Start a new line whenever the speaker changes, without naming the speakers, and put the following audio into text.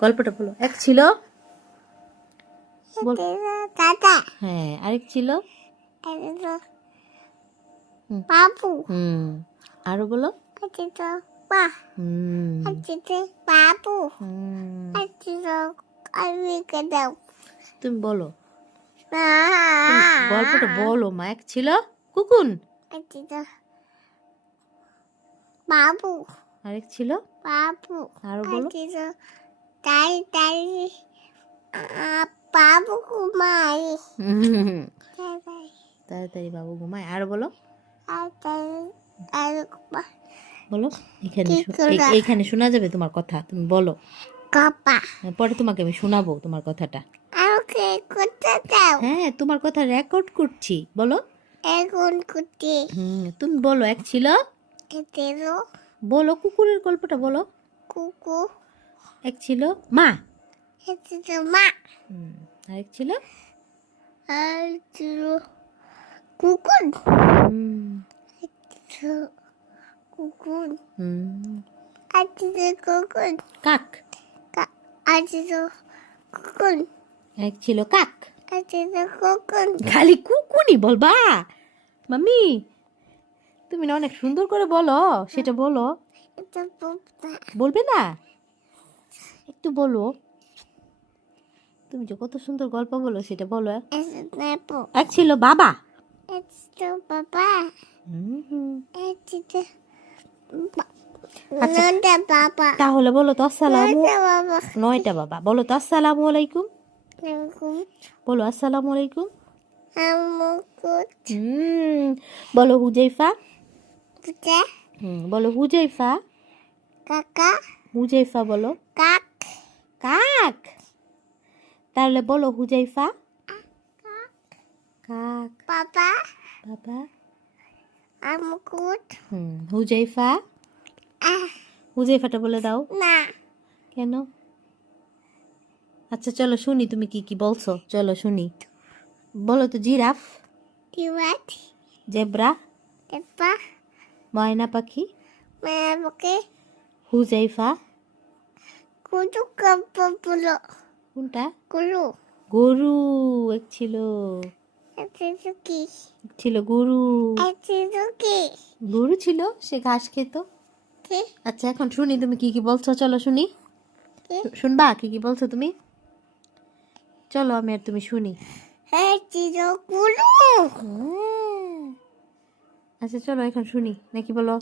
গল্পটা। বলো। এক ছিল হ্যাঁ আরেক ছিল
বাবু।
হুম। আরও বলো।
বাবু।
তুমি বলো। গল্পটা বলো মা। এক ছিল কুকুন।
বাবু।
আরেক ছিল
বাবু।
আরও বলো।
তাই তাই বাবু তাই
তাড়াতাড়ি বাবু ঘুমায়। আর বলো। বলো এখানে এখানে শোনা যাবে তোমার কথা তুমি বলো।
কাপা
পরে তোমাকে আমি শোনাবো তোমার কথাটা। হ্যাঁ তোমার কথা রেকর্ড করছি বলো।
এখন করতে।
হুম তুমি বলো এক ছিল?
এতেরো
বলো কুকুরের গল্পটা বলো।
কুকু
এক ছিল মা।
এতে তো মা।
আরেক ছিল?
আর ছিল কুকুর। কুকুর। আর ছিল কুকুর।
কাক।
আর ছিল কুকুর।
এক ছিল কাক।
আর ছিল কুকুর।
খালি কুকুনি বলবা। মাম্মি তুমি না অনেক সুন্দর করে বলো সেটা বলো। বলবে না? একটু বলো। তুমি যে কত সুন্দর গল্প বলো সেটা বলো। এক ছিল বাবা।
বাবা।
আচ্ছা।
বাবা।
তাহলে বলো তো আসসালামু নয়টা বাবা। বলো তো আসসালামু আলাইকুম। বলো আসসালামু আলাইকুম। বলো হুজাইফা।
পুজা
হুম বলো হুজাইফা
কাকা।
হুজাইফা বলো।
কাক।
কাক? তাহলে বলো হুজাইফা কাক।
বাবা।
বাবা।
আমুকুট।
হুম হুজাইফা হুজাইফাটা বলে দাও।
না।
কেন? আচ্ছা চলো শুনি তুমি কি কি বলছো। চলো শুনি। বলো তো জিরাফ?
দিওয়াত
জেব্রা?
দেপা
ময়না পাখি?
মেয়াবকে
হুজাইফা
কুটু কাপা
কোনটা? গরু এক ছিল। এক ছিল গরু।
এতে
গরু ছিল সে ঘাস খেত।
কে?
আচ্ছা এখন শুনি তুমি কি কি বলছো চলো শুনি। শুনবা কি কি বলছো তুমি? চলো আমি আর তুমি শুনি।
এতে তো কুলু।
আচ্ছা চলো এখন শুনি। নাকি বলো?